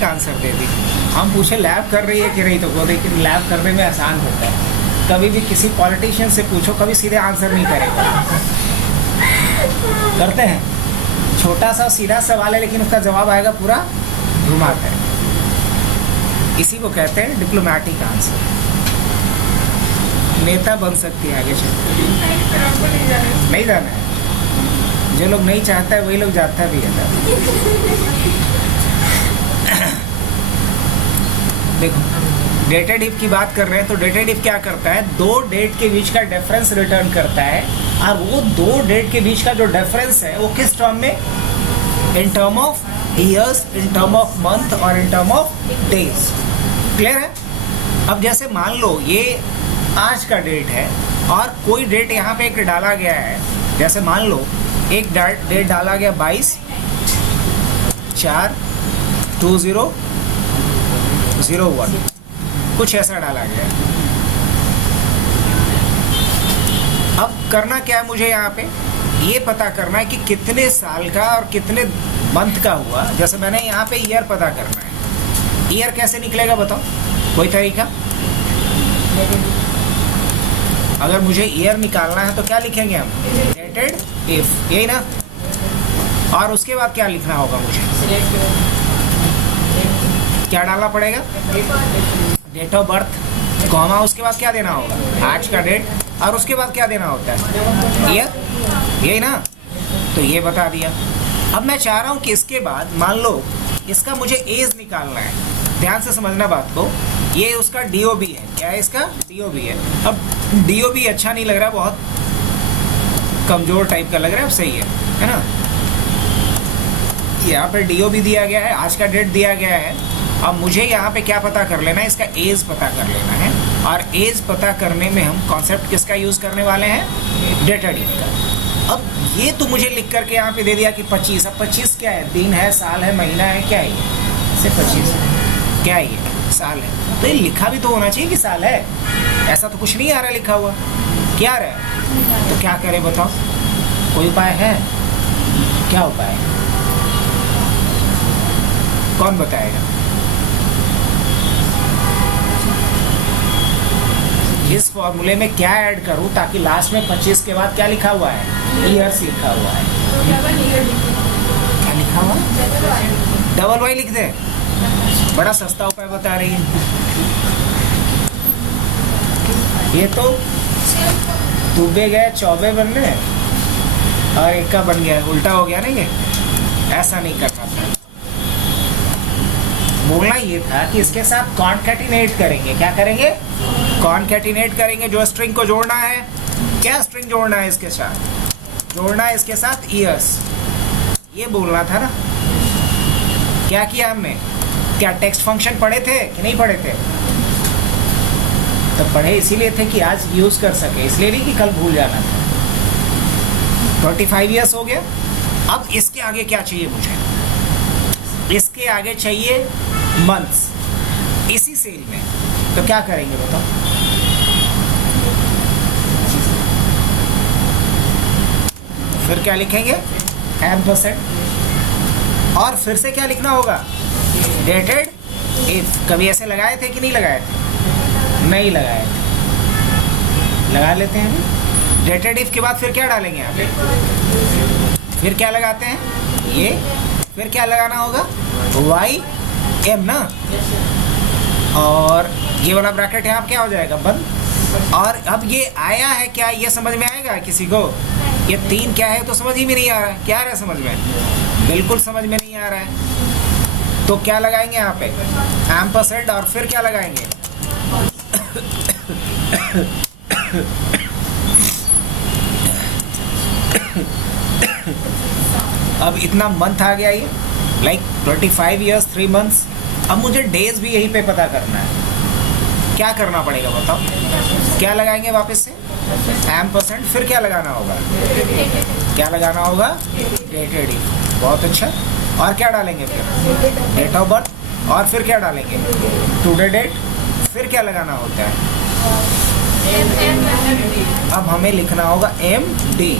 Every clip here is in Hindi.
डिप्लोमेटिक आंसर दे दी। हम पूछे लैब कर रही है कि नहीं, तो बोले कि लैब करने में आसान होता है। कभी भी किसी पॉलिटिशियन से पूछो, कभी सीधे आंसर नहीं करेगा। करते हैं, छोटा सा सीधा सवाल है लेकिन उसका जवाब आएगा पूरा घुमा कर। इसी को कहते हैं डिप्लोमेटिक आंसर। नेता बन सकती है आगे चल। नहीं जाना है, जो लोग नहीं चाहता है वही लोग जाता भी है। देखो, डेटेड इफ की बात कर रहे हैं तो डेटेड इफ क्या करता है, दो डेट के बीच का डिफरेंस रिटर्न करता है। और वो दो डेट के बीच का जो डिफरेंस है वो किस टर्म में, in term of years, in term of month और in term of days. Clear है? अब जैसे मान लो ये आज का डेट है और कोई डेट यहाँ पे एक डाला गया है, जैसे मान लो एक डेट डाला गया 22/4/2001, कुछ ऐसा डाला गया है। अब करना क्या है मुझे, यहाँ पे ये पता करना है कि कितने साल का और कितने मंथ का हुआ। जैसे मैंने यहाँ पे ईयर पता करना है। ईयर कैसे निकलेगा बताओ, कोई तरीका? अगर मुझे ईयर निकालना है तो क्या लिखेंगे हम, डेटेड इफ, यही ना। और उसके बाद क्या लिखना होगा मुझे, क्या डालना पड़ेगा, डेट ऑफ बर्थ, कॉमा, उसके बाद क्या देना होगा, आज का डेट, और उसके बाद क्या देना होता है, ईयर, यही ना। तो ये बता दिया। अब मैं चाह रहा हूँ कि इसके बाद मान लो इसका मुझे एज निकालना है। ध्यान से समझना बात को, ये उसका DOB है। क्या है इसका, DOB है। अब DOB अच्छा नहीं लग रहा, बहुत कमजोर टाइप का लग रहा है। अब सही है ना। यहाँ पे DOB दिया गया है, आज का डेट दिया गया है। अब मुझे यहाँ पे क्या पता कर लेना है, इसका एज पता कर लेना है। और एज पता करने में हम कॉन्सेप्ट किसका यूज करने वाले हैं, डेटेड इफ का। अब ये तो मुझे लिख करके यहाँ पे दे दिया कि 25। अब 25 क्या है, दिन है, साल है, महीना है, क्या है ये, सिर्फ 25 क्या है, ये साल है। तो ये लिखा भी तो होना चाहिए कि साल है। ऐसा तो कुछ नहीं आ रहा लिखा हुआ, क्या आ रहा है। तो क्या करें बताओ, कोई उपाय है? क्या उपाय है, कौन बताएगा? इस फॉर्मूले में क्या ऐड करूं ताकि लास्ट में 25 के बाद क्या लिखा हुआ है, ईयर्स लिखा हुआ है। क्या लिखा हुआ, डबल वाई लिख दे। बड़ा सस्ता उपाय बता रही है ये तो। डूबे गए चौबे बनने और एक का बन गया, उल्टा हो गया ना ये। ऐसा नहीं करना था, बोलना ये था कि इसके साथ कॉन्कैटिनेट करेंगे। क्या करेंगे, कॉन्कैटिनेट करेंगे। जो स्ट्रिंग को जोड़ना है, क्या स्ट्रिंग जोड़ना है इसके साथ, जोड़ना है इसके साथ ईयर्स। ये बोलना था ना। क्या किया हमने, क्या टेक्स्ट फंक्शन पढ़े थे कि नहीं पढ़े थे? तो पढ़े इसीलिए थे कि आज यूज कर सके, इसलिए नहीं कि कल भूल जाना था। 25 ईयर्स हो गया। अब इसके आगे क्या चाहिए मुझे, इसके आगे चाहिए मंथ्स, इसी सेल में। तो क्या करेंगे बताओ, फिर क्या लिखेंगे, %, और फिर से क्या लिखना होगा, डेटेड इफ। कभी ऐसे लगाए थे कि नहीं लगाए थे, नहीं लगाए थे, लगा लेते हैं। डेटेड इफ के बाद फिर क्या डालेंगे यहाँ पे, फिर क्या लगाते हैं ये, फिर क्या लगाना होगा, YM ना। और ये वाला ब्रैकेट यहाँ क्या हो जाएगा, बंद। और अब ये आया है क्या, ये समझ में आएगा किसी को? ये 3 क्या है तो समझ ही में नहीं आ रहा है। क्या आ रहा है समझ में, बिल्कुल समझ में नहीं आ रहा है। तो क्या लगाएंगे यहाँ पे, %, और फिर क्या लगाएंगे, अब इतना मंथ आ गया ये, लाइक 25 ईयर्स 3 मंथ्स। अब मुझे डेज भी यहीं पे पता करना है। क्या करना पड़ेगा बताओ, क्या लगाएंगे वापस से, %, फिर क्या लगाना होगा, क्या लगाना होगा, डेटेड इफ। बहुत अच्छा। और क्या डालेंगे फिर, डेट ऑफ बर्थ, और फिर क्या डालेंगे, टुडे डेट, फिर क्या लगाना होता है, अब हमें लिखना होगा MD,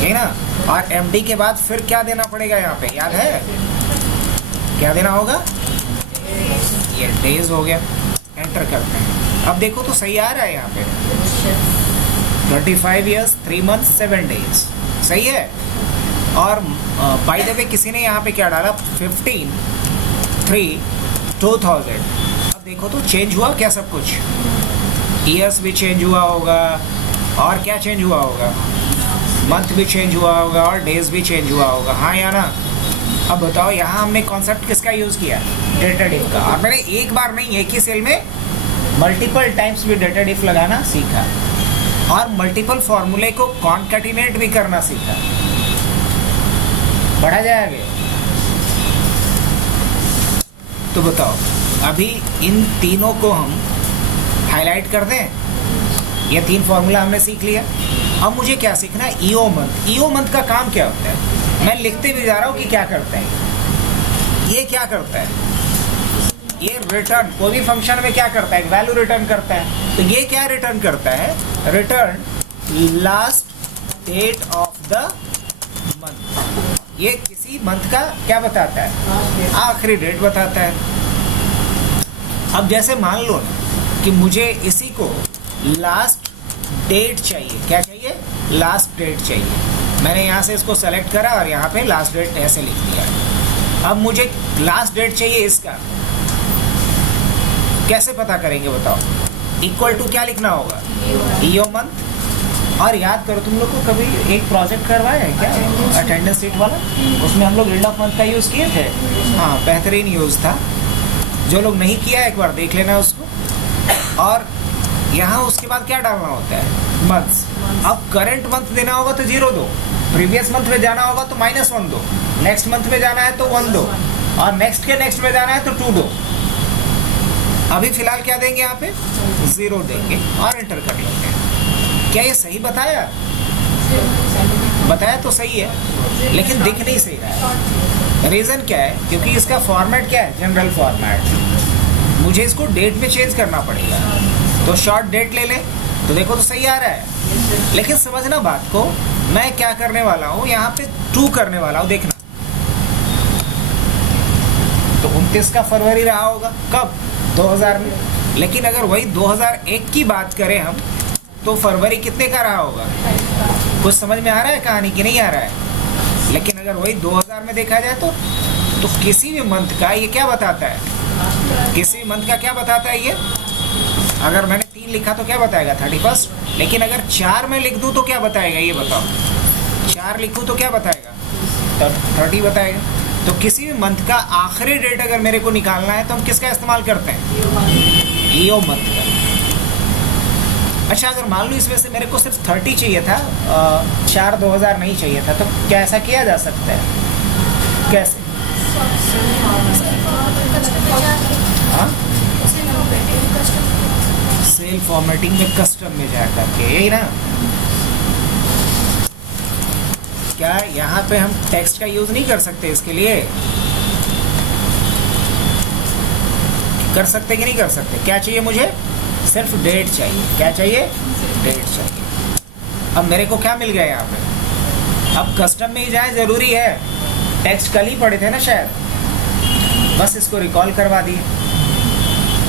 है ना। और MD के बाद फिर क्या देना पड़ेगा यहाँ पे, याद है, क्या देना होगा, ये डेज हो गया, एंटर करते हैं। अब देखो तो सही आ रहा है यहाँ पे 25 years 3 months 7 days, सही है। और बाय द वे किसी ने यहाँ पे क्या डाला 15/3/2000। अब देखो तो चेंज हुआ क्या सब कुछ, ईयर्स भी चेंज हुआ होगा और क्या चेंज हुआ होगा, मंथ भी चेंज हुआ होगा और डेज भी चेंज हुआ होगा, हाँ या ना। अब बताओ यहाँ हमने कॉन्सेप्ट किसका यूज़ किया, डेटा डिफ का। और मैंने एक बार नहीं एक ही सेल में मल्टीपल टाइम्स भी डेटा डिफ लगाना सीखा और मल्टीपल फॉर्मूले को कॉन्कैटिनेट भी करना सीखा। बढ़ा जाए आगे तो बताओ, अभी इन तीनों को हम हाईलाइट कर दें। ये 3 फॉर्मूला हमने सीख लिया। अब मुझे क्या सीखना है, ईओ मंथ। ईओ मंथ का काम क्या होता है, मैं लिखते भी जा रहा हूँ कि क्या करता है। ये क्या करता है, ये रिटर्न, कोई भी फंक्शन में क्या करता है, वैल्यू रिटर्न करता है। तो ये क्या रिटर्न करता है, return last date of the month. ये किसी मंथ का क्या बताता है, आखिरी डेट बताता है। अब जैसे मान लो ना कि मुझे इसी को लास्ट डेट चाहिए, क्या चाहिए, लास्ट डेट चाहिए। मैंने यहाँ से इसको सेलेक्ट करा और यहाँ पे लास्ट डेट ऐसे लिख दिया। अब मुझे लास्ट डेट चाहिए इसका, कैसे पता करेंगे बताओ, इक्वल टू क्या लिखना होगा, ईओ मंथ। और याद करो तुम लोग को कभी एक प्रोजेक्ट करवाया है क्या, अटेंडेंस शीट वाला, उसमें हम लोग एंड ऑफ मंथ का यूज़ किए थे। हाँ, बेहतरीन यूज़ था। जो लोग नहीं किया एक बार देख लेना उसको। और यहाँ उसके बाद क्या डालना होता है, मंथ्स। अब करंट मंथ देना होगा तो 0 दो, प्रीवियस मंथ में जाना होगा तो -1 दो, नेक्स्ट मंथ में जाना है तो 1 दो, और नेक्स्ट के नेक्स्ट में जाना है तो 2 दो। अभी फिलहाल क्या देंगे यहाँ पे, 0 देंगे और एंटर कर लेंगे। क्या ये सही बताया, बताया तो सही है, लेकिन दिख नहीं सही रहा है। रीज़न क्या है, क्योंकि इसका फॉर्मेट क्या है, जनरल फॉर्मेट। मुझे इसको डेट में चेंज करना पड़ेगा। तो शॉर्ट डेट ले लें तो देखो तो सही आ रहा है, लेकिन समझना बात को, मैं क्या करने वाला हूँ, यहाँ पे 2 करने वाला हूँ, देखना। तो 29 का फरवरी रहा होगा, कब, 2000 में। लेकिन अगर वही 2001 की बात करें हम, तो फरवरी कितने का रहा होगा, कुछ समझ में आ रहा है कहानी कि नहीं आ रहा है। लेकिन अगर वही 2000 में देखा जाए तो किसी भी मंथ का ये क्या बताता है, किसी भी मंथ का क्या बताता है ये। अगर मैंने 3 लिखा तो क्या बताएगा, 31। लेकिन अगर 4 में लिख दूँ तो क्या बताएगा, ये बताओ। 4 लिखूँ तो क्या बताएगा, 30 बताएगा। तो किसी भी मंथ का आखिरी डेट अगर मेरे को निकालना है तो हम किसका इस्तेमाल करते हैं, ईओ मंथ का। अच्छा, अगर मान लो इसमें से मेरे को सिर्फ 30 चाहिए था, 4/2000 नहीं चाहिए था, तो क्या ऐसा किया जा सकता है, कैसे, हाँ, सेल फॉर्मेटिंग में कस्टम में जा करके, यही ना। क्या यहाँ पे हम टेक्स्ट का यूज नहीं कर सकते, इसके लिए कर सकते कि नहीं कर सकते। क्या चाहिए मुझे, सिर्फ डेट चाहिए, क्या चाहिए, डेट चाहिए। अब मेरे को क्या मिल गया यहाँ पे, अब कस्टम में ही जाए जरूरी है, टेक्स्ट कल ही पढ़े थे ना शायद, बस इसको रिकॉल करवा दिए।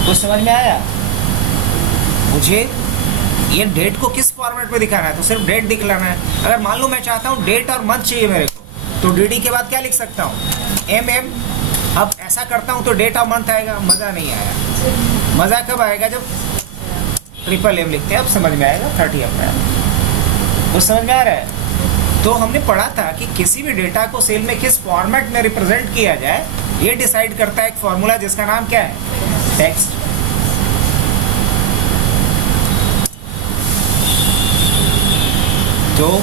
कुछ समझ में आया, मुझे ये डेट को किस फॉर्मेट में दिखाना है, तो सिर्फ डेट दिखलाना है। अगर मान लो मैं चाहता हूँ डेट और मंथ चाहिए मेरे को, तो डी के बाद क्या लिख सकता हूँ, MM। अब ऐसा करता हूँ तो डेट और मंथ आएगा, मज़ा नहीं आया। मज़ा कब आएगा, जब MM लिखते हैं, अब समझ में आएगा। 30 अप्रैल, कुछ समझ में आ रहा है। तो हमने पढ़ा था कि किसी भी डेटा को सेल में किस फॉर्मेट में रिप्रेजेंट किया जाए, ये डिसाइड करता है एक फॉर्मूला जिसका नाम क्या है, टेक्स्ट। तो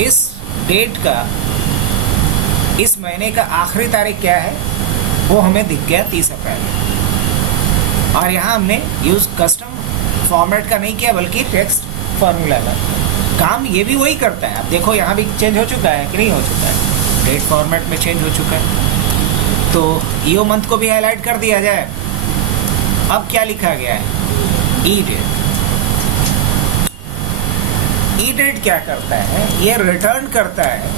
इस डेट का, इस महीने का आखिरी तारीख क्या है, वो हमें दिख गया 30 अप्रैल। और यहाँ हमने यूज़ कस्टम फॉर्मेट का नहीं किया, बल्कि टेक्स्ट फार्मूला का। काम ये भी वही करता है। अब देखो यहाँ भी चेंज हो चुका है कि नहीं हो चुका है, डेट फॉर्मेट में चेंज हो चुका है। तो ईओ मंथ को भी हाईलाइट कर दिया जाए। अब क्या लिखा गया है, ई डेट। ई डेट क्या करता है, ये रिटर्न करता है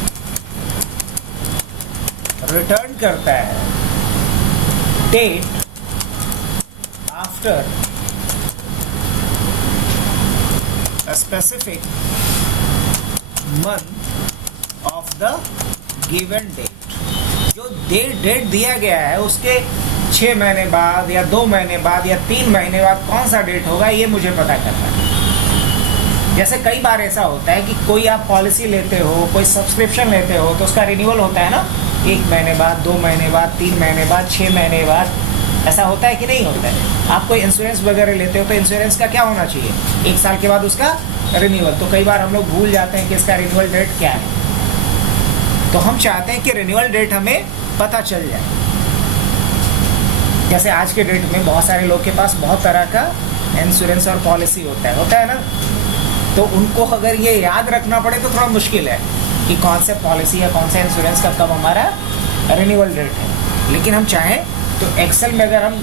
date after a specific month of the given date। जो डेट दिया गया है उसके 6 महीने बाद या 2 महीने बाद या 3 महीने बाद कौन सा डेट होगा ये मुझे पता करना है। जैसे कई बार ऐसा होता है कि कोई आप पॉलिसी लेते हो, कोई सब्सक्रिप्शन लेते हो तो उसका रिन्यूअल होता है ना, 1 महीने बाद, 2 महीने बाद, 3 महीने बाद, 6 महीने बाद, ऐसा होता है कि नहीं होता है। आप कोई इंश्योरेंस वगैरह लेते हो तो इंश्योरेंस का क्या होना चाहिए, 1 साल के बाद उसका रिन्यूअल। तो कई बार हम लोग भूल जाते हैं कि इसका रिन्यूअल डेट क्या है, तो हम चाहते हैं कि रिन्यूअल डेट हमें पता चल जाए। जैसे आज के डेट में बहुत सारे लोग के पास बहुत तरह का इंश्योरेंस और पॉलिसी होता है ना, तो उनको अगर ये याद रखना पड़े तो थोड़ा मुश्किल है कि कौन से पॉलिसी या कौन सा इंश्योरेंस का कब हमारा रिन्यूअल डेट है। लेकिन हम चाहें तो एक्सेल में अगर हम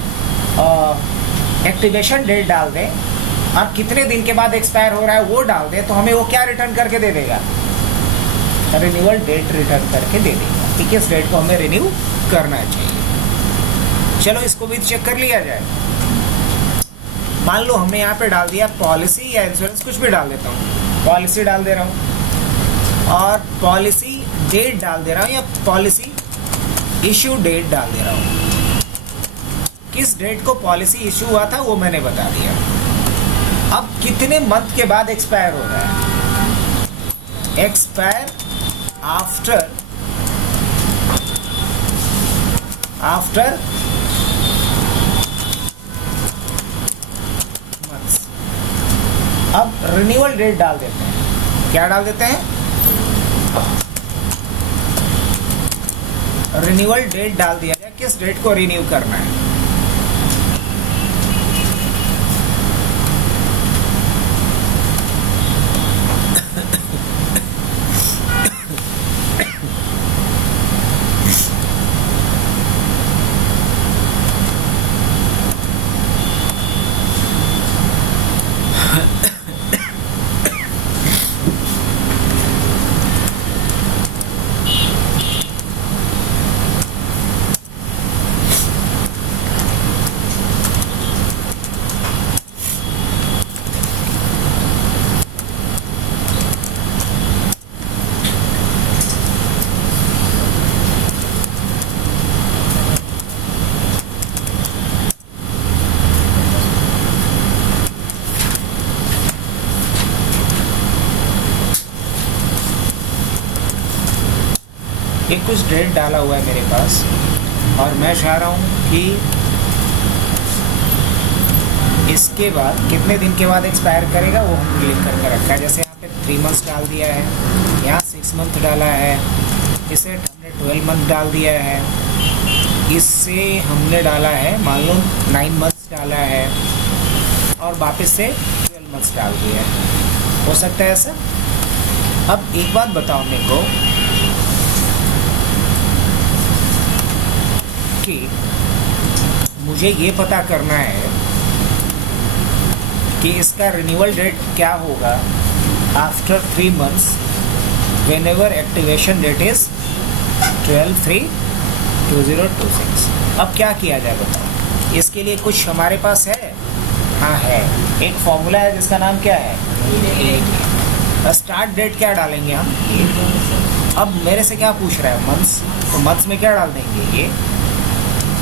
एक्टिवेशन डेट डाल दें और कितने दिन के बाद एक्सपायर हो रहा है वो डाल दें, तो हमें वो क्या रिटर्न करके दे देगा, रिन्यूअल डेट रिटर्न करके दे देगा कि किस डेट को हमें रिन्यू करना चाहिए। चलो इसको भी चेक कर लिया जाए। मान लो हमने यहाँ पे डाल दिया पॉलिसी या इंश्योरेंस, कुछ भी डाल देता हूँ, पॉलिसी डाल दे रहा हूँ और पॉलिसी डेट डाल दे रहा हूँ या पॉलिसी इश्यू डेट डाल दे रहा हूँ। किस डेट को पॉलिसी इश्यू हुआ था वो मैंने बता दिया। अब कितने मंथ के बाद एक्सपायर हो रहा है, एक्सपायर आफ्टर मंथ्स। अब रिन्यूअल डेट डाल देते हैं, क्या डाल देते हैं, रिन्यूअल डेट डाल दिया जाए, किस डेट को रिन्यू करना है। ये कुछ डेट डाला हुआ है मेरे पास और मैं चाह रहा हूँ कि इसके बाद कितने दिन के बाद एक्सपायर करेगा वो हमने लिख करके रखा है। जैसे यहाँ पे 3 मंथ्स डाल दिया है, यहाँ 6 मंथ डाला है, इसे हमने 12 मंथ डाल दिया है, इससे हमने डाला है मान लो 9 मंथ्स डाला है और वापस से 12 मंथ्स डाल दिया है। हो सकता है ऐसा। अब एक बात बताओ मेरे को कि मुझे ये पता करना है कि इसका रिन्यूअल डेट क्या होगा after 3 months whenever activation date is 12/3/2026। अब क्या किया जाए बताओ, इसके लिए कुछ हमारे पास है? हाँ है, एक फॉर्मूला है जिसका नाम क्या है, स्टार्ट डेट क्या डालेंगे हम। अब मेरे से क्या पूछ रहा है, मंथ्स, तो मंथ्स में क्या डाल देंगे ये।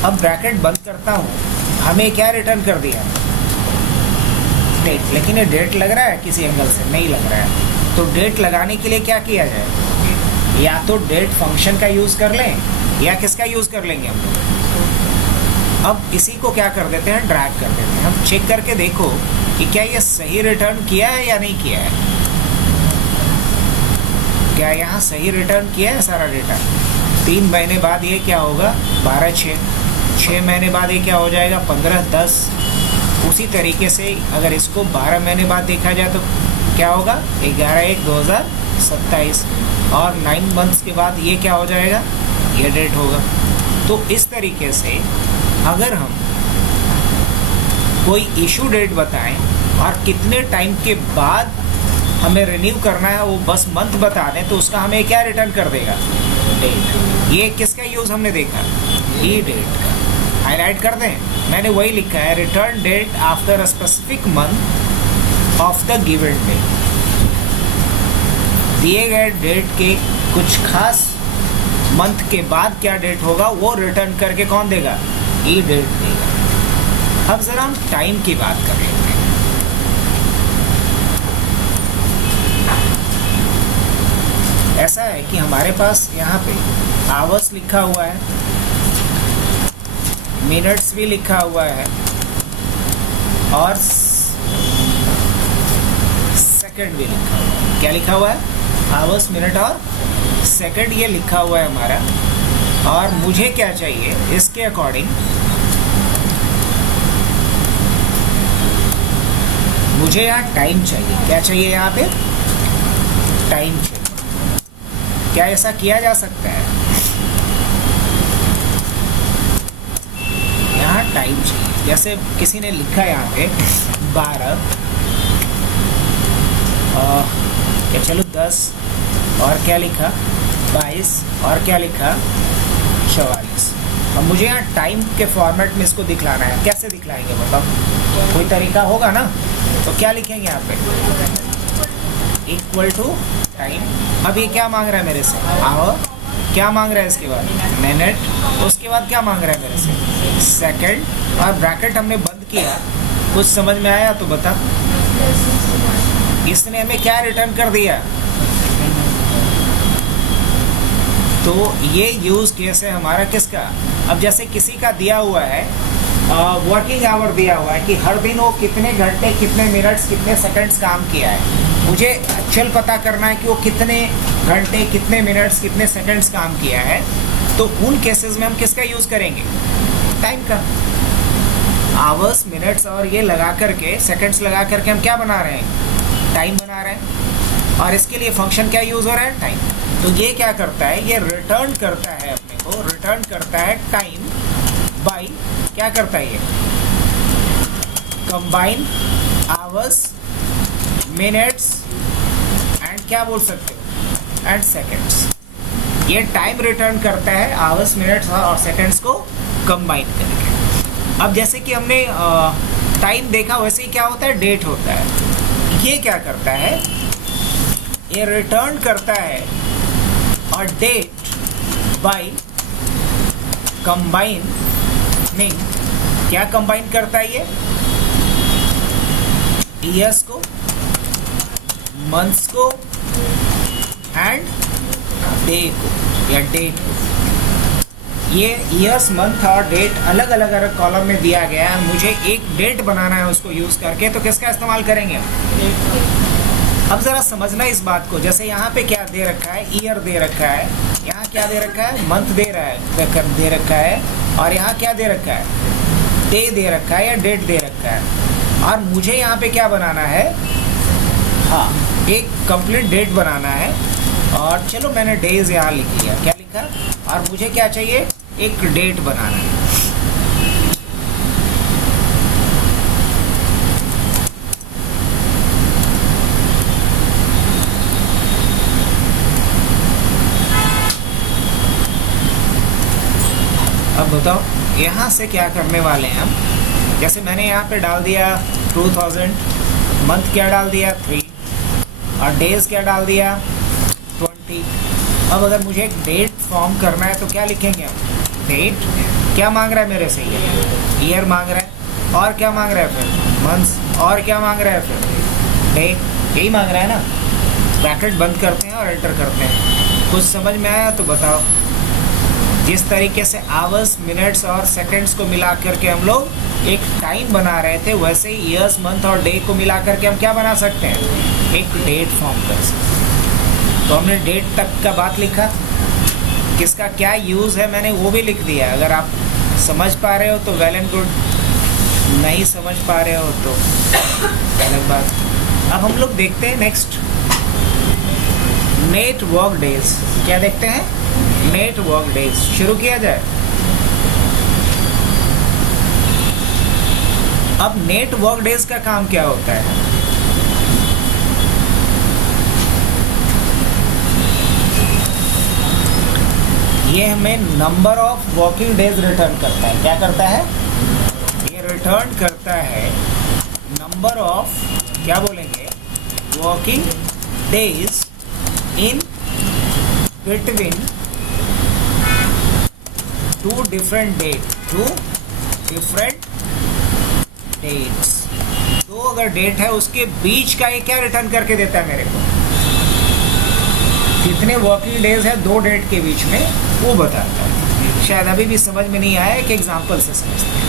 अब ब्रैकेट बंद करता हूँ, हमें क्या रिटर्न कर दिया, डेट। लेकिन ये डेट लग रहा है किसी एंगल से, नहीं लग रहा है। तो डेट लगाने के लिए क्या किया जाए, या तो डेट फंक्शन का यूज़ कर लें या किसका यूज़ कर लेंगे हम लोग। अब इसी को क्या कर देते हैं, ड्रैग कर देते हैं। हम चेक करके देखो कि क्या ये सही रिटर्न किया है या नहीं किया है। क्या यहाँ सही रिटर्न किया है सारा डेटा। 3 महीने बाद ये क्या होगा, 12/6 महीने बाद ये क्या हो जाएगा, 15/10। उसी तरीके से अगर इसको 12 महीने बाद देखा जाए तो क्या होगा, 11/1/2027। और 9 मंथ्स के बाद ये क्या हो जाएगा, ये डेट होगा। तो इस तरीके से अगर हम कोई इशू डेट बताएं और कितने टाइम के बाद हमें रिन्यू करना है वो बस मंथ बता दें, तो उसका हमें क्या रिटर्न कर देगा, डेट। ये किसका यूज़ हमने देखा, ई डेट का। हाईलाइट कर दें, मैंने वही लिखा है, return date after a specific month of the given day. दिए गए डेट के कुछ खास मंथ के बाद क्या डेट होगा वो रिटर्न करके कौन देगा, ई डेट देगा। अब जरा हम टाइम की बात कर लेते हैं। ऐसा है कि हमारे पास यहाँ पे आवर्स लिखा हुआ है, मिनट्स भी लिखा हुआ है और सेकंड भी लिखा हुआ है। क्या लिखा हुआ है, आवर्स, मिनट और सेकंड, ये लिखा हुआ है हमारा। और मुझे क्या चाहिए, इसके अकॉर्डिंग मुझे यहाँ टाइम चाहिए। क्या चाहिए यहाँ पे, टाइम चाहिए। क्या ऐसा किया जा सकता है, यहाँ टाइम चाहिए। जैसे किसी ने लिखा यहाँ पे 12 क्या, चलो 10 और क्या लिखा 22 और क्या लिखा 44। अब मुझे यहाँ टाइम के फॉर्मेट में इसको दिखलाना है। कैसे दिखलाएंगे बताओ, कोई तरीका होगा ना। तो क्या लिखेंगे यहाँ पे, इक्वल टू टाइम। अब ये क्या मांग रहा है मेरे से, आवर। क्या मांग रहा है इसके बाद, मिनट। उसके बाद क्या मांग रहा है मेरे से, सेकंड। और ब्रैकेट हमने बंद किया। कुछ समझ में आया तो बता। इसने हमें क्या रिटर्न कर दिया, तो ये यूज केस है हमारा किसका। अब जैसे किसी का दिया हुआ है वर्किंग आवर दिया हुआ है कि हर दिन वो कितने घंटे, कितने मिनट्स, कितने सेकंड्स काम किया है। मुझे एक्चुअल पता करना है कि वो कितने घंटे, कितने मिनट्स, कितने सेकंड्स काम किया है। तो उन केसेस में हम किसका यूज़ करेंगे, टाइम का। आवर्स, मिनट्स और ये लगा करके, सेकंड्स लगा करके हम क्या बना रहे हैं, टाइम बना रहे हैं। और इसके लिए फंक्शन क्या यूज़ हो रहा है, टाइम। तो ये क्या करता है, ये रिटर्न करता है अपने को, रिटर्न करता है टाइम बाई, क्या करता है ये, कंबाइन आवर्स, मिनट्स एंड क्या बोल सकते हो, एंड सेकंड्स। ये टाइम रिटर्न करता है आवर्स, मिनट्स और सेकंड्स को कंबाइन करके। अब जैसे कि हमने टाइम देखा, वैसे ही क्या होता है, डेट होता है। ये क्या करता है, ये रिटर्न करता है और डेट बाय कंबाइनिंग। क्या कंबाइन करता है ये, ईयर्स को, मंथ्स को एंड डे को या डेट को। ये ईयर्स, मंथ और डेट अलग अलग अलग कॉलम में दिया गया है। मुझे एक डेट बनाना है उसको यूज करके, तो किसका इस्तेमाल करेंगे। अब जरा समझना इस बात को। जैसे यहाँ पे क्या दे रखा है, ईयर दे रखा है, यहाँ क्या दे रखा है, मंथ दे रखा है और यहाँ क्या दे रखा है, डे दे रखा है या डेट दे रखा है। और मुझे यहाँ पे क्या बनाना है, हाँ, एक कंप्लीट डेट बनाना है। और चलो मैंने डेज यहाँ लिख लिया, क्या लिखा, और मुझे क्या चाहिए, एक डेट बनाना है। अब बताओ यहाँ से क्या करने वाले हैं हम। जैसे मैंने यहाँ पे डाल दिया 2000, मंथ क्या डाल दिया 3 और डेज क्या डाल दिया 20। अब अगर मुझे एक डेट फॉर्म करना है तो क्या लिखेंगे हम, डेट। क्या मांग रहा है मेरे से, ये ईयर मांग रहा है और क्या मांग रहा है फिर, मंथ्स और क्या मांग रहा है फिर, डे। यही मांग रहा है ना। ब्रैकेट बंद करते हैं और एंटर करते हैं। कुछ समझ में आया तो बताओ। जिस तरीके से आवर्स, मिनट्स और सेकंड्स को मिला करके हम लोग एक टाइम बना रहे थे, वैसे ही ईयर्स, मंथ और डे को मिला करके हम क्या बना सकते हैं, एक डेट फॉर्म कर सकते हैं। तो हमने डेट तक का बात लिखा, किसका क्या यूज़ है मैंने वो भी लिख दिया। अगर आप समझ पा रहे हो तो वेल एंड गुड, नहीं समझ पा रहे हो तो अलग बात। अब हम लोग देखते हैं नेक्स्ट, नेट वर्क डेज। क्या देखते हैं, नेट वर्क डेज। शुरू किया जाए। अब नेट वर्क डेज का काम क्या होता है, ये हमें number of working days return करता है। क्या करता है? ये रिटर्न करता है नंबर ऑफ, क्या बोलेंगे, working days in between two different dates. दो अगर डेट है उसके बीच का ये क्या रिटर्न करके देता है मेरे को, कितने वर्किंग डेज है दो डेट के बीच में, वो बताता है। शायद अभी भी समझ में नहीं आया, एक एग्जांपल से समझते हैं।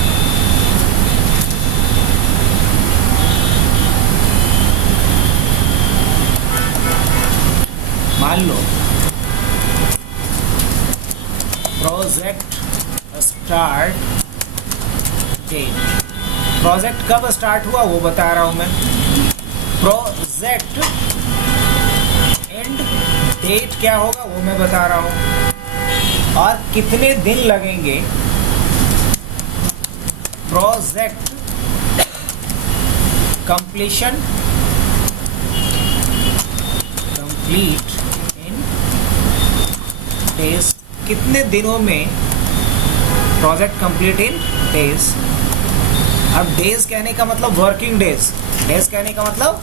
मान लो प्रोजेक्ट स्टार्ट डेट, प्रोजेक्ट कब स्टार्ट हुआ वो बता रहा हूं मैं, प्रोजेक्ट एंड डेट क्या होगा वो मैं बता रहा हूं, और कितने दिन लगेंगे प्रोजेक्ट कंप्लीट इन डेज, कितने दिनों में प्रोजेक्ट कंप्लीट इन डेज। अब डेज कहने का मतलब वर्किंग डेज, डेज कहने का मतलब,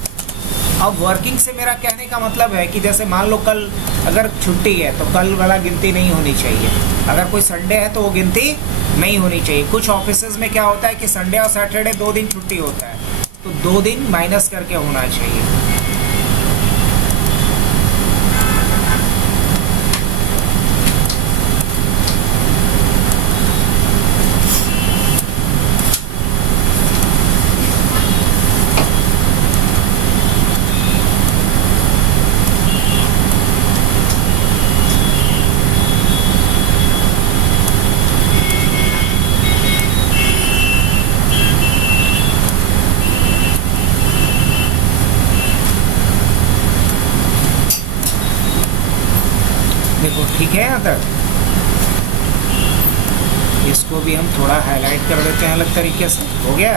अब वर्किंग से मेरा कहने का मतलब है कि जैसे मान लो कल अगर छुट्टी है तो कल वाला गिनती नहीं होनी चाहिए, अगर कोई संडे है तो वो गिनती नहीं होनी चाहिए। कुछ ऑफिसेज में क्या होता है कि संडे और सैटरडे 2 दिन छुट्टी होता है, तो 2 दिन माइनस करके होना चाहिए। देखो ठीक है, यहाँ तक इसको भी हम थोड़ा हाईलाइट कर देते हैं अलग तरीके से, हो गया।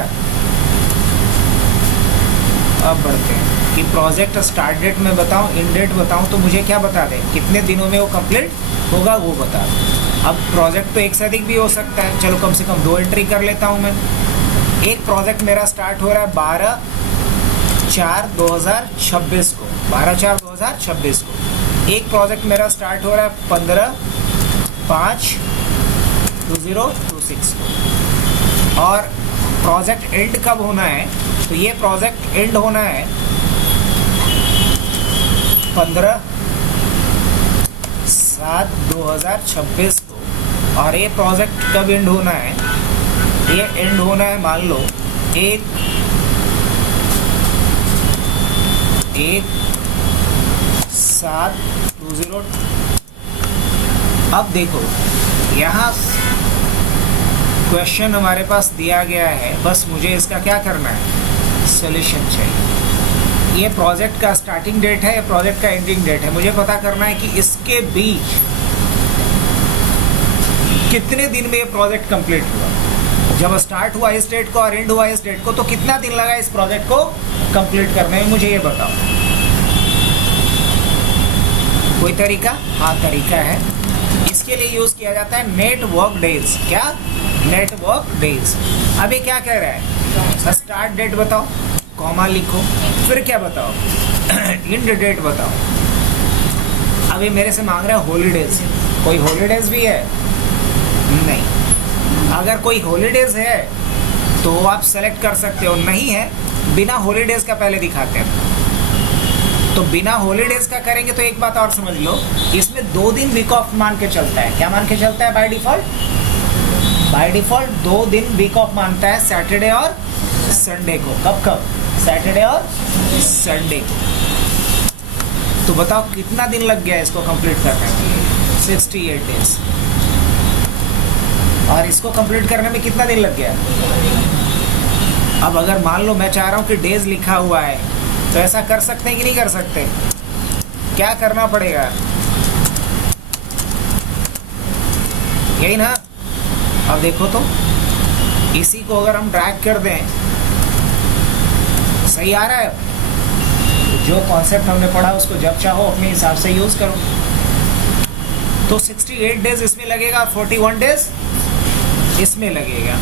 अब बढ़ते हैं कि प्रोजेक्ट स्टार्ट डेट में बताऊं, इन डेट बताऊं, तो मुझे क्या बता दें, कितने दिनों में वो कंप्लीट होगा वो बता दें। अब प्रोजेक्ट तो एक से अधिक भी हो सकता है, चलो कम से कम 2 एंट्री कर लेता हूं मैं। एक प्रोजेक्ट मेरा स्टार्ट हो रहा है 12/4/2026 को, 12/4/2026 को। एक प्रोजेक्ट मेरा स्टार्ट हो रहा है 15/5/2026 को, और प्रोजेक्ट एंड कब होना है, तो ये प्रोजेक्ट एंड होना है 15/7/2026 को, और ये प्रोजेक्ट कब एंड होना है, ये एंड होना है मान लो 1/7/20। अब देखो यहाँ क्वेश्चन हमारे पास दिया गया है, बस मुझे इसका क्या करना है, सॉल्यूशन चाहिए। ये प्रोजेक्ट का स्टार्टिंग डेट है, ये प्रोजेक्ट का एंडिंग डेट है, मुझे पता करना है कि इसके बीच कितने दिन में ये प्रोजेक्ट कंप्लीट हुआ। जब स्टार्ट हुआ इस डेट को और एंड हुआ इस डेट को, तो कितना दिन लगा इस प्रोजेक्ट को कंप्लीट करने में, मुझे ये बताओ। कोई तरीका? हाँ तरीका है, इसके लिए यूज किया जाता है नेट वर्क डेज। क्या? Net work days. अभी क्या कह रहा है, स्टार्ट डेट बताओ, कॉमा लिखो, फिर क्या बताओ, एंड डेट बताओ। अभी मेरे से मांग रहा है हॉलीडेज, कोई हॉलीडेज भी है? नहीं। अगर कोई हॉलीडेज है तो आप सेलेक्ट कर सकते हो, नहीं है बिना हॉलीडेज का पहले दिखाते हैं। तो बिना हॉलीडेज का करेंगे तो एक बात और समझ लो, इसमें 2 दिन वीक ऑफ मान के चलता है। क्या मान के चलता है बाय डिफॉल्ट? बाय डिफॉल्ट 2 दिन वीक ऑफ मानता है, सैटरडे और संडे को। कब? सैटरडे और संडे को। तो बताओ कितना दिन लग गया इसको कंप्लीट करने में? 68 डेज। और इसको कंप्लीट करने में कितना दिन लग गया? अब अगर मान लो मैं चाह रहा हूँ कि डेज लिखा हुआ है, तो ऐसा कर सकते हैं कि नहीं कर सकते? क्या करना पड़ेगा? यही ना। अब देखो तो इसी को अगर हम ड्रैग कर दें, सही आ रहा है? जो कॉन्सेप्ट हमने पढ़ा उसको जब चाहो अपने हिसाब से यूज करो। तो 68 डेज इसमें लगेगा, 41 डेज इसमें लगेगा।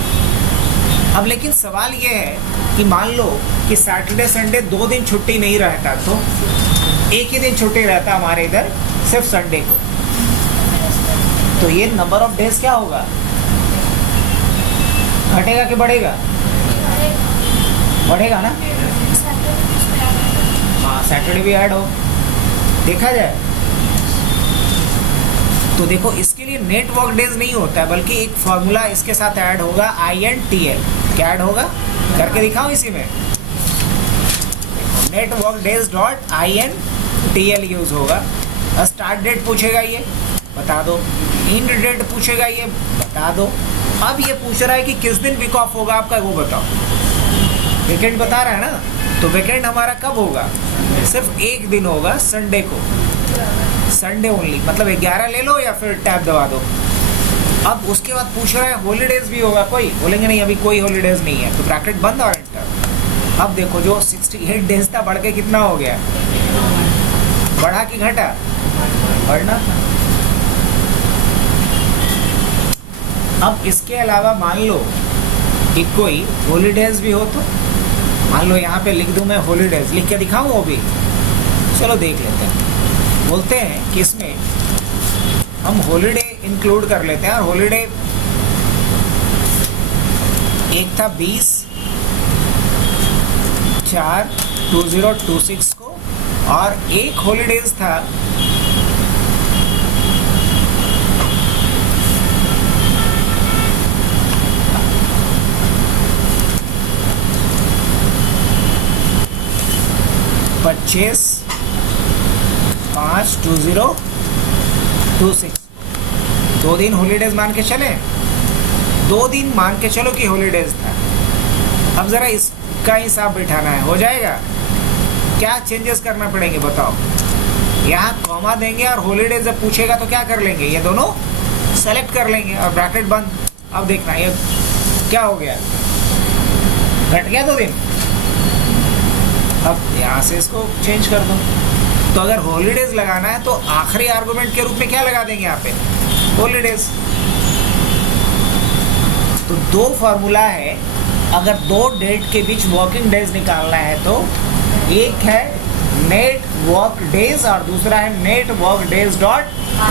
अब लेकिन सवाल ये है कि मान लो कि सैटरडे संडे 2 दिन छुट्टी नहीं रहता, तो एक ही दिन छुट्टी रहता हमारे इधर, सिर्फ संडे को, तो ये नंबर ऑफ डेज क्या होगा, घटेगा कि बढ़ेगा? बढ़ेगा ना। हाँ, सैटरडे भी ऐड हो, देखा जाए तो देखो इसके लिए नेट वर्क डेज नहीं होता है, बल्कि एक फॉर्मूला इसके साथ ऐड होगा, INTL। क्या ऐड होगा, करके दिखाऊं इसी में, net work days dot INTL use होगा। स्टार्ट डेट पूछेगा ये बता दो, एंड डेट पूछेगा ये बता दो। अब ये पूछ रहा है कि किस दिन वीक ऑफ होगा आपका, वो बताओ। वीकेंड बता रहा है ना, तो वीकेंड हमारा कब होगा, सिर्फ एक दिन होगा, संडे को, संडे ओनली, मतलब 11 ले लो या फिर टैब दबा दो। अब उसके बाद पूछ रहा है हॉलीडेज भी होगा कोई, बोलेंगे नहीं अभी कोई हॉलीडेज नहीं है, तो ब्रैकेट बंद और एंटर। अब देखो जो 68 डेज था बढ़ के कितना हो गया, बढ़ा कि घटा, बढ़ना। अब इसके अलावा मान लो कि कोई हॉलीडेज भी हो, तो मान लो यहाँ पे लिख दूं मैं हॉलीडेज, लिख के दिखाऊं वो भी, चलो देख लेते हैं। बोलते हैं कि इसमें हम हॉलीडे इंक्लूड कर लेते हैं, और हॉलीडे एक था 20/4/2026 को, और एक हॉलीडेज था 25/5/2026। 2 दिन हॉलीडेज मान के चले, 2 दिन मान के चलो कि हॉलीडेज था। अब जरा इसका हिसाब बिठाना है, हो जाएगा? क्या चेंजेस करना पड़ेंगे बताओ? यहाँ कॉमा देंगे और हॉलीडेज जब पूछेगा तो क्या कर लेंगे, ये दोनों सेलेक्ट कर लेंगे और ब्रैकेट बंद। अब देखना ये क्या हो गया, घट गया 2 दिन। अब यहाँ से इसको चेंज कर दो, तो अगर हॉलीडेज लगाना है तो आखिरी आर्गुमेंट के रूप में क्या लगा देंगे यहाँ पे, हॉलीडेज। तो 2 फार्मूला है, अगर 2 डेट के बीच वर्किंग डेज निकालना है तो एक है नेट वर्क डेज और दूसरा है net work days dot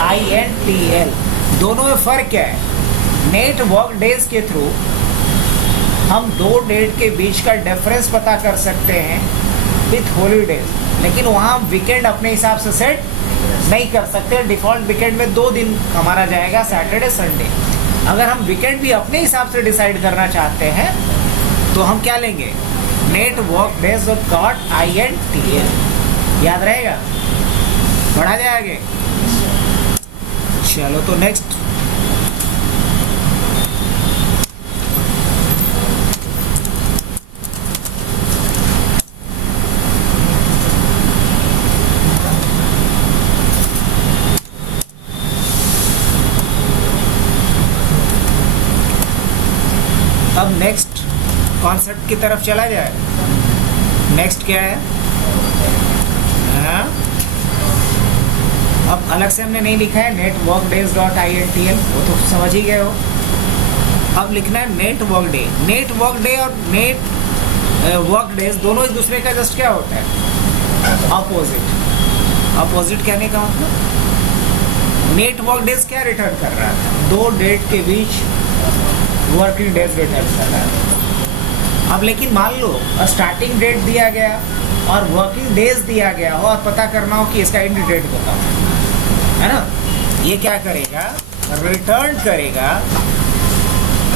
INTL। दोनों में फर्क क्या है, नेट वर्क डेज के थ्रू हम 2 डेट के बीच का डिफरेंस पता कर सकते हैं विथ हॉलीडेज, लेकिन वहाँ हम वीकेंड अपने हिसाब से सेट नहीं कर सकते। डिफॉल्ट वीकेंड में 2 दिन हमारा जाएगा, सैटरडे संडे। अगर हम वीकेंड भी अपने हिसाब से डिसाइड करना चाहते हैं तो हम क्या लेंगे, net work days dot INTL। याद रहेगा, बढ़ा जाए आगे। चलो तो नेक्स्ट, अब नेक्स्ट कॉन्सेप्ट की तरफ चला जाए। नेक्स्ट क्या है, हाँ? अब अलग से हमने नहीं लिखा है net work days dot INTL, वो तो समझ ही गए हो। अब लिखना है net work day. Net work day और नेट वर्क डेज दोनों एक दूसरे का जस्ट क्या होता है, अपोजिट। अपोजिट कहने का मतलब, नेट वर्क डेज क्या रिटर्न कर रहा था, 2 डेट के बीच वर्किंग डेज रिटर्न कर रहा है। अब लेकिन मान लो स्टार्टिंग डेट दिया गया और वर्किंग डेज दिया गया हो और पता करना हो कि इसका एंड डेट बताओ, है ना। ये क्या करेगा, रिटर्न करेगा,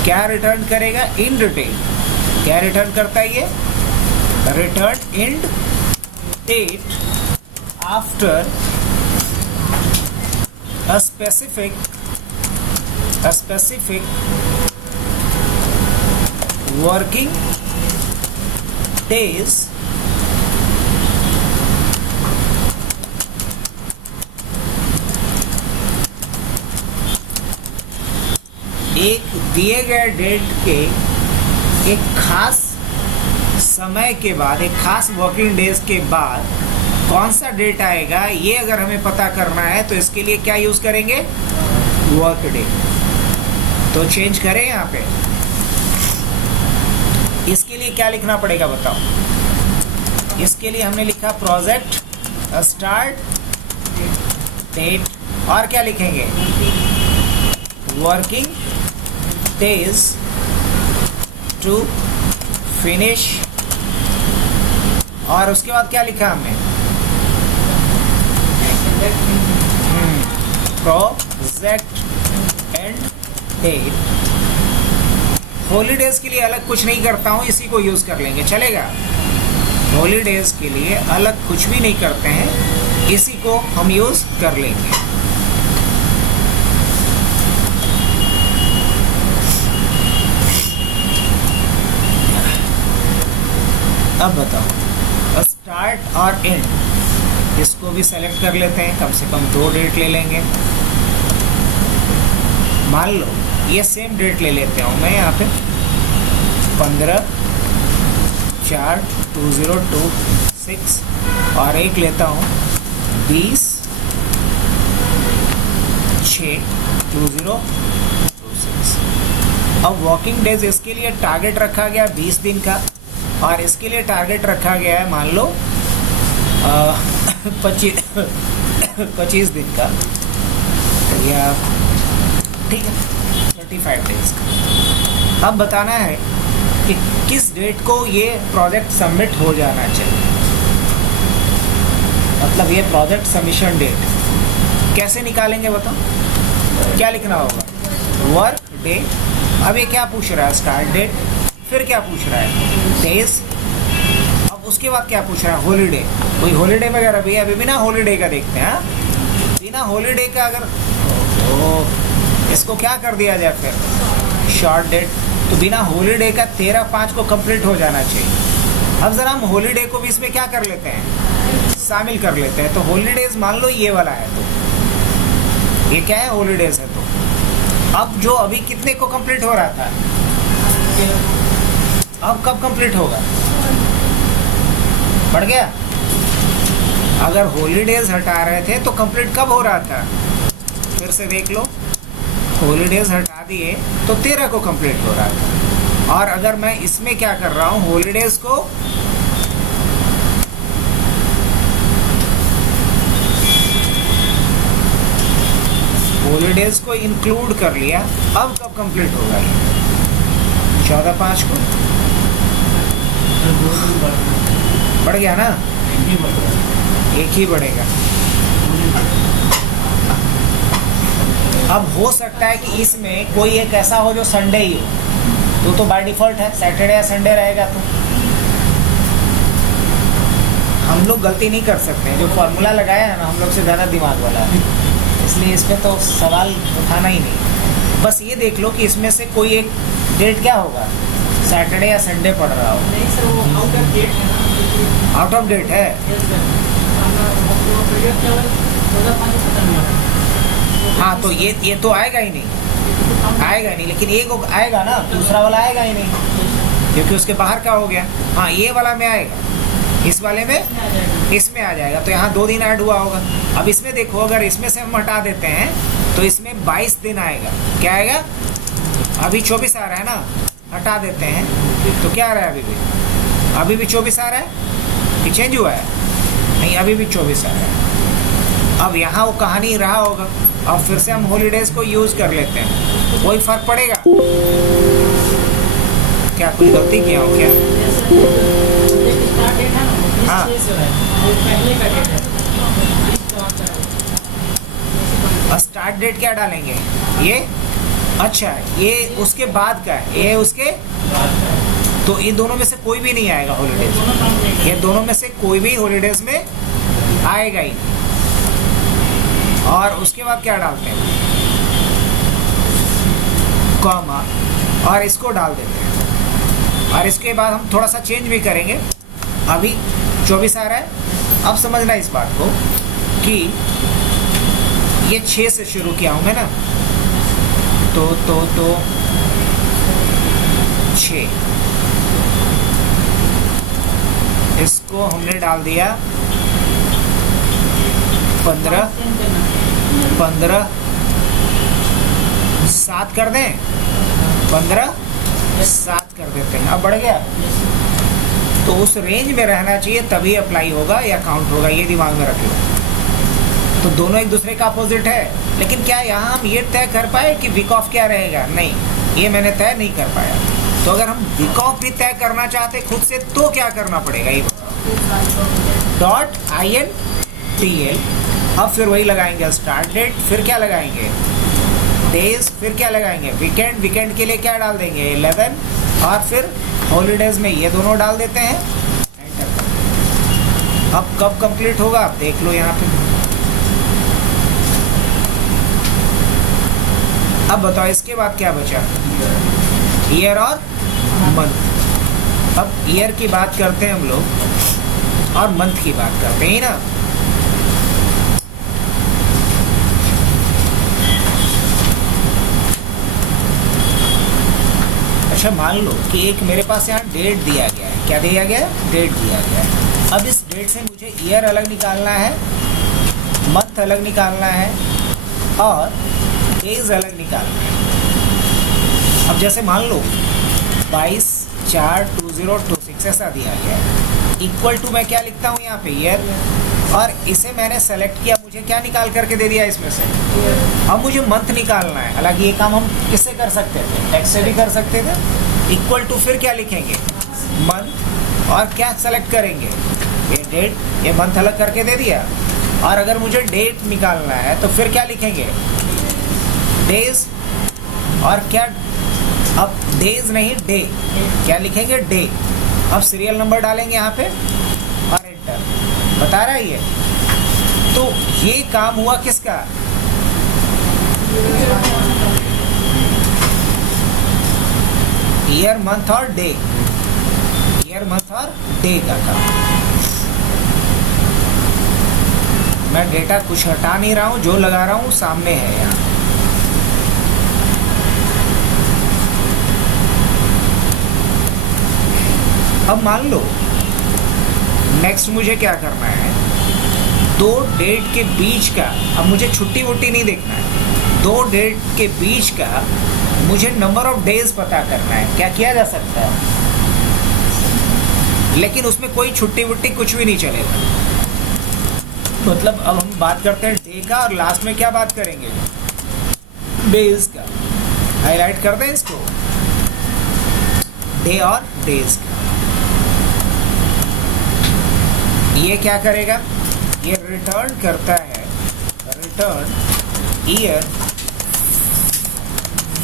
क्या रिटर्न करेगा, एंड डेट। क्या रिटर्न करता है ये, return end date after a specific working days एक दिए गए डेट के एक खास समय के बाद, एक खास वर्किंग डेज के बाद कौन सा डेट आएगा ये अगर हमें पता करना है तो इसके लिए क्या यूज करेंगे, वर्क डे। तो चेंज करें यहाँ पे, इसके लिए क्या लिखना पड़ेगा बताओ। इसके लिए हमने लिखा प्रोजेक्ट स्टार्ट डेट, और क्या लिखेंगे, वर्किंग डेज टू फिनिश, और उसके बाद क्या लिखा हमने, प्रोजेक्ट एंड डेट। हॉलीडेज के लिए अलग कुछ नहीं करता हूँ, इसी को यूज कर लेंगे, चलेगा। हॉलीडेज के लिए अलग कुछ भी नहीं करते हैं, इसी को हम यूज कर लेंगे। अब बताओ, स्टार्ट और एंड, इसको भी सेलेक्ट कर लेते हैं, कम से कम 2 डेट ले लेंगे। मान लो ये सेम डेट ले लेते हूँ मैं यहाँ पे 15/4/2026, और एक लेता हूँ 20/6/2026। अब वर्किंग डेज इसके लिए टारगेट रखा गया 20 दिन का, और इसके लिए टारगेट रखा गया है मान लो 25 दिन का, या ठीक है 35 डेज का। अब बताना है कि किस डेट को ये प्रोजेक्ट सबमिट हो जाना चाहिए, मतलब ये प्रोजेक्ट सबमिशन डेट कैसे निकालेंगे बताओ। क्या लिखना होगा, वर्क डे। अब ये क्या पूछ रहा है, स्टार्ट डेट, फिर क्या पूछ रहा है, डेज, अब उसके बाद क्या पूछ रहा है, हॉलीडे। कोई हॉलीडे वगैरह भी, अभी बिना हॉलीडे का देखते हैं। बिना हॉलीडे का अगर इसको क्या कर दिया जाए फिर, शॉर्ट डेट। तो बिना हॉलीडे का 13/5 को कंप्लीट हो जाना चाहिए। अब जरा हम हॉलीडे को भी इसमें क्या कर लेते हैं, शामिल कर लेते हैं। तो हॉलीडेज मान लो ये वाला है, तो ये क्या है, हॉलीडेज है। तो अब जो अभी कितने को कंप्लीट हो रहा था, अब कब कंप्लीट होगा, बढ़ गया। अगर हॉलीडेज हटा रहे थे तो कंप्लीट कब हो रहा था, फिर से देख लो, हॉलीडेज हटा दिए तो 13 को कंप्लीट हो रहा था। और अगर मैं इसमें क्या कर रहा हूँ, हॉलीडेज को इंक्लूड कर लिया, अब कब कंप्लीट होगा ये, 14/5 को बढ़ गया ना, एक ही बढ़ेगा। अब हो सकता है कि इसमें कोई एक ऐसा हो जो संडे ही हो, तो बाय डिफॉल्ट है सैटरडे या संडे रहेगा। तो हम लोग गलती नहीं कर सकते हैं, जो फॉर्मूला लगाया है ना हम लोग से ज़्यादा दिमाग वाला है, इसलिए इस पर तो सवाल उठाना ही नहीं। बस ये देख लो कि इसमें से कोई एक डेट क्या होगा, सैटरडे या संडे पड़ रहा हो। नहीं सर, वो आउट ऑफ डेट है ना, आउट ऑफ डेट है। हाँ, तो ये तो आएगा ही नहीं, लेकिन एक आएगा ना, दूसरा वाला आएगा ही नहीं, क्योंकि उसके बाहर का हो गया। हाँ, ये वाला में आएगा, इस वाले में इसमें आ जाएगा, तो यहाँ 2 दिन ऐड हुआ होगा। अब इसमें देखो, अगर इसमें से हम हटा देते हैं तो इसमें 22 दिन आएगा। क्या आएगा, अभी 24 आ रहा है ना, हटा देते हैं तो क्या आ रहा है, अभी भी 24 आ रहा है कि चेंज हुआ है, नहीं अभी भी 24 आ रहा है। अब यहाँ वो कहानी रहा होगा। अब फिर से हम हॉलीडेज को यूज कर लेते हैं, कोई फर्क पड़ेगा क्या, कुछ गलती किया हो क्या? हाँ, स्टार्ट डेट क्या डालेंगे, ये अच्छा ये उसके बाद का है, ये उसके, तो इन दोनों में से कोई भी नहीं आएगा हॉलीडेज, ये दोनों में से कोई भी हॉलीडेज में आएगा ही। और उसके बाद क्या डालते हैं, कॉमा, और इसको डाल देते हैं। और इसके बाद हम थोड़ा सा चेंज भी करेंगे, अभी 24 आ रहा है। अब समझना इस बात को कि ये 6 से शुरू किया हूँ मैं ना, तो 6, इसको हमने डाल दिया 15 15 7 कर दें, 15 7 कर देते हैं। अब बढ़ गया, तो उस रेंज में रहना चाहिए तभी अप्लाई होगा या काउंट होगा, ये दिमाग में रख लो। तो दोनों एक दूसरे का अपोजिट है, लेकिन क्या यहाँ हम ये तय कर पाए कि वीक ऑफ क्या रहेगा? नहीं, ये मैंने तय नहीं कर पाया। तो अगर हम वीक ऑफ भी तय करना चाहते खुद से तो क्या करना पड़ेगा ये बताओ। .INTL, अब फिर वही लगाएंगे स्टार्ट डेट, फिर क्या लगाएंगे डेज, फिर क्या लगाएंगे वीकेंड, वीकेंड के लिए क्या डाल देंगे 11, और फिर हॉलीडेज में ये दोनों डाल देते हैं, एंटर। अब कब कंप्लीट होगा आप देख लो यहाँ पे। अब बताओ इसके बाद क्या बचा, ईयर और मंथ। अब ईयर की बात करते हैं हम लोग और मंथ की बात करते हैं ना। अच्छा मान लो कि एक मेरे पास यहाँ डेट दिया गया है, क्या दिया गया है, डेट दिया गया है। अब इस डेट से मुझे ईयर अलग निकालना है, मंथ अलग निकालना है और डेज अलग निकालना है। अब जैसे मान लो 22/4/2026 ऐसा दिया गया है, इक्वल टू मैं क्या लिखता हूँ यहाँ पे ईयर, और इसे मैंने सेलेक्ट किया, मुझे क्या निकाल करके दे दिया इसमें से, अब मुझे मंथ निकालना है। हालांकि ये काम हम किससे कर सकते थे, टेक्स्ट से भी कर सकते थे। इक्वल टू फिर क्या लिखेंगे मंथ, और क्या सेलेक्ट करेंगे ये डेट, ये मंथ अलग करके दे दिया। और अगर मुझे डेट निकालना है तो फिर क्या लिखेंगे डेज, और क्या अब डेज नहीं डे, क्या लिखेंगे डे। अब सीरियल नंबर डालेंगे यहाँ पे और एंटर, बता रहा है ये। तो ये काम हुआ किसका, ईयर मंथ और डे, ईयर मंथ और डे का काम। मैं डेटा कुछ हटा नहीं रहा हूं, जो लगा रहा हूं सामने है यहाँ। अब मान लो नेक्स्ट मुझे क्या करना है, दो डेट के बीच का, अब मुझे छुट्टी वुट्टी नहीं देखना है, दो डेट के बीच का मुझे नंबर ऑफ डेज पता करना है। क्या किया जा सकता है, लेकिन उसमें कोई छुट्टी वुट्टी कुछ भी नहीं चलेगा। मतलब अब हम बात करते हैं डे का, और लास्ट में क्या बात करेंगे डेज का। हाईलाइट कर दें इसको, डे और डेज का। ये क्या करेगा, ये रिटर्न करता है, return year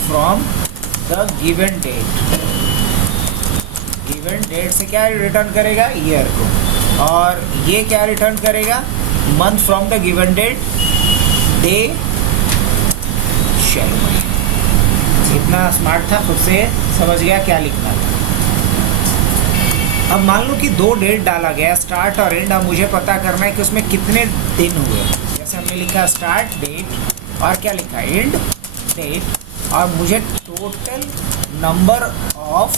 from the given date. Given date से क्या रिटर्न करेगा, ईयर को। और ये क्या रिटर्न करेगा, month from the given date, day shall. इतना स्मार्ट था, खुद से समझ गया क्या लिखना था। अब मान लो कि दो डेट डाला गया, स्टार्ट और एंड। अब मुझे पता करना है कि उसमें कितने दिन हुए। जैसे हमने लिखा स्टार्ट डेट और क्या लिखा एंड डेट, और मुझे टोटल नंबर ऑफ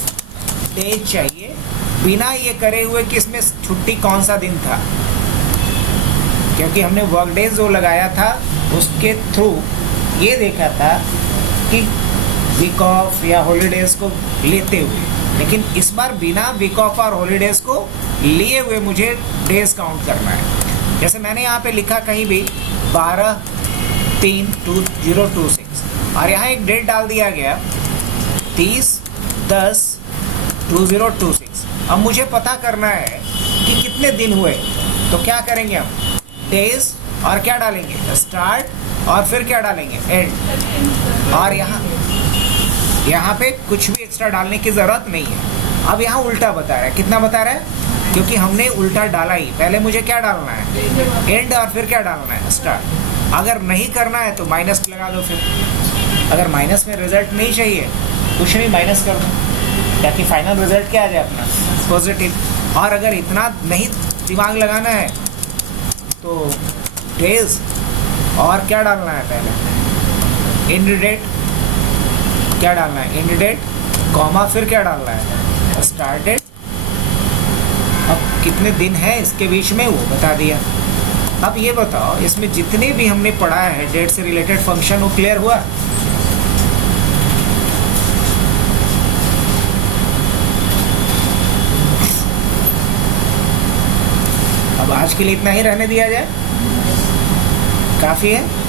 डे चाहिए, बिना ये करे हुए कि इसमें छुट्टी कौन सा दिन था। क्योंकि हमने वर्क डेज जो लगाया था उसके थ्रू ये देखा था कि वीक ऑफ या हॉलीडेज को लेते हुए, लेकिन इस बार बिना वीक ऑफ और हॉलीडेज को लिए हुए मुझे डेज काउंट करना है। जैसे मैंने यहाँ पे लिखा कहीं भी 12/3/2026, और यहाँ एक डेट डाल दिया गया 30/10/2026। अब मुझे पता करना है कि कितने दिन हुए, तो क्या करेंगे हम, डेज और क्या डालेंगे स्टार्ट, और फिर क्या डालेंगे एंड। और यहाँ पे कुछ भी एक्स्ट्रा डालने की ज़रूरत नहीं है। अब यहाँ उल्टा बता रहा है, कितना बता रहा है, क्योंकि हमने उल्टा डाला ही। पहले मुझे क्या डालना है एंड, और फिर क्या डालना है स्टार्ट। अगर नहीं करना है तो माइनस लगा दो। फिर अगर माइनस में रिजल्ट नहीं चाहिए, कुछ नहीं माइनस कर दो, ताकि फाइनल रिजल्ट क्या आ जाए अपना पॉजिटिव। और अगर इतना नहीं दिमाग लगाना है तो डेज और क्या डालना है, पहले एंड डेट क्या डालना है, एंड डेट कॉमा, फिर क्या डालना है स्टार्ट डेट। अब कितने दिन है इसके बीच में वो बता दिया। अब ये बताओ, इसमें जितने भी हमने पढ़ा है डेट से रिलेटेड फंक्शन, वो क्लियर हुआ? अब आज के लिए इतना ही रहने दिया जाए, काफी है।